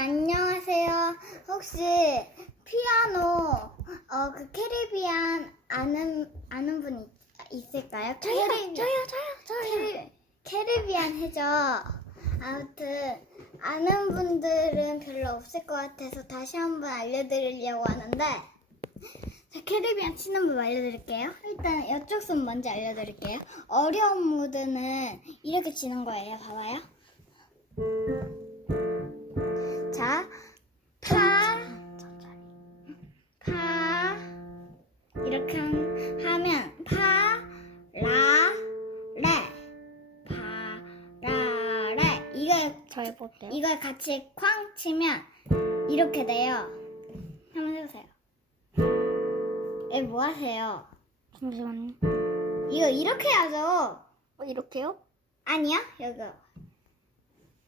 안녕하세요. 혹시 피아노 어 그 캐리비안 아는 아는 분 있, 있을까요? 캐리비안. 저요, 저요, 캐리, 캐리 비안 해죠. 아무튼 아는 분들은 별로 없을 것 같아서 다시 한번 알려드리려고 하는데 자, 캐리비안 치는 법 알려드릴게요. 일단 이쪽 손 먼저 알려드릴게요. 어려운 무드는 이렇게 치는 거예요. 봐봐요. 저 해볼게요. 이걸 같이 쾅 치면 이렇게 돼요. 한번 해보세요. 에, 뭐 하세요? 잠시만요. 이거 이렇게 해야죠. 어, 이렇게요? 아니야? 여기요.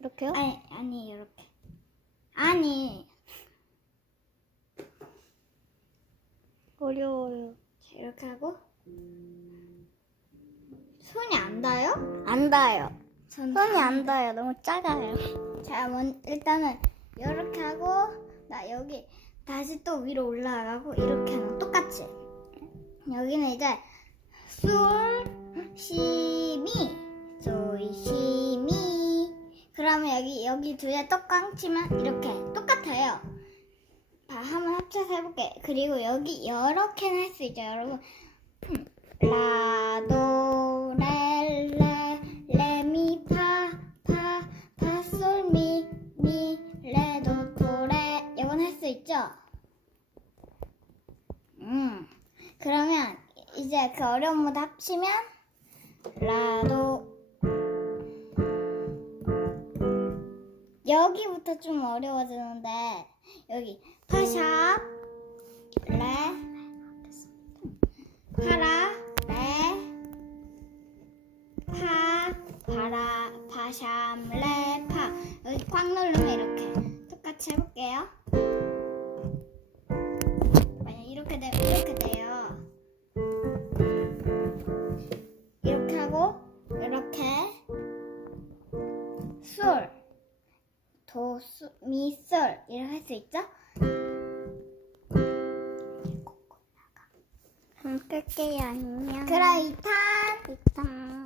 이렇게요? 아니, 아니, 이렇게. 아니, 어려워요. 이렇게 하고. 손이 안 닿아요? 안 닿아요. 전 손이 안 닿아요. 너무 작아요. 자, 먼, 일단은 이렇게 하고 나 여기 다시 또 위로 올라가고 이렇게 하면 똑같이. 여기는 이제 솔, 시, 미, 솔, 시, 미. 그러면 여기 여기 두개 똑깡 치면 이렇게 똑같아요. 다 한번 합쳐서 해볼게. 그리고 여기 이렇게는 할 수 있죠, 여러분. 음, 라, 도, 있죠? 음. 그러면 이제 그 어려운 모드 합치면 라, 도. 여기부터 좀 어려워지는데 여기 파샵 레 파라 레 파, 파라, 파샵, 레, 파. 여기 꽉 누르면 이렇게. 똑같이 해볼게요. 미, 솔. 이렇게 할 수 있죠? 그럼 끌게요. 안녕. 그럼 이탄. 일단.